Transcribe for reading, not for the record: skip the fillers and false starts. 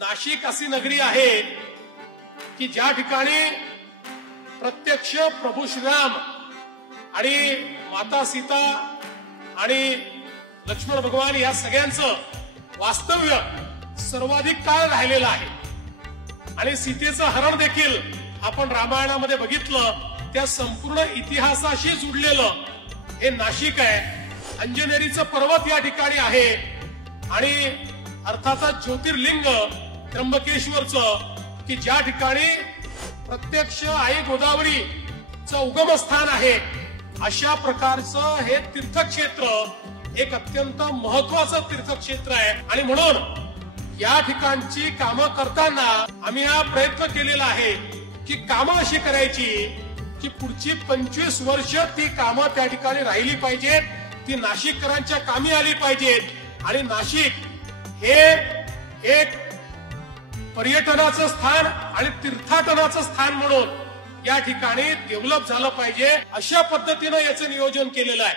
नाशिक अशी नगरी आहे की ज्या ठिकाणी प्रत्यक्ष प्रभू श्रीराम आणि माता सीता आणि लक्ष्मण भगवान या सगळ्यांचं वास्तव्य सर्वाधिक काळ राहिलेलं आहे आणि सीतेचं हरण देखील आपण रामायणामध्ये बघितलं. त्या संपूर्ण इतिहासाशी जुडलेलं हे नाशिक आहे. अंजनेरीचं पर्वत या ठिकाणी आहे आणि अर्थातच ज्योतिर्लिंग त्र्यंबकेश्वरचं की ज्या ठिकाणी प्रत्यक्ष आई गोदावरीचं उगमस्थान आहे. अशा प्रकारचं हे तीर्थक्षेत्र एक अत्यंत महत्वाचं तीर्थक्षेत्र आहे आणि म्हणून या ठिकाणची कामं करताना आम्ही हा प्रयत्न केलेला आहे की कामं अशी करायची की पुढची 25 वर्ष ती कामं त्या ठिकाणी राहिली पाहिजेत, ती नाशिककरांच्या कामी आली पाहिजेत आणि नाशिक हे एक पर्यटनाचं स्थान आणि तीर्थाटनाचं स्थान म्हणून या ठिकाणी डेव्हलप झालं पाहिजे. अशा पद्धतीनं याचं नियोजन केलेलं आहे.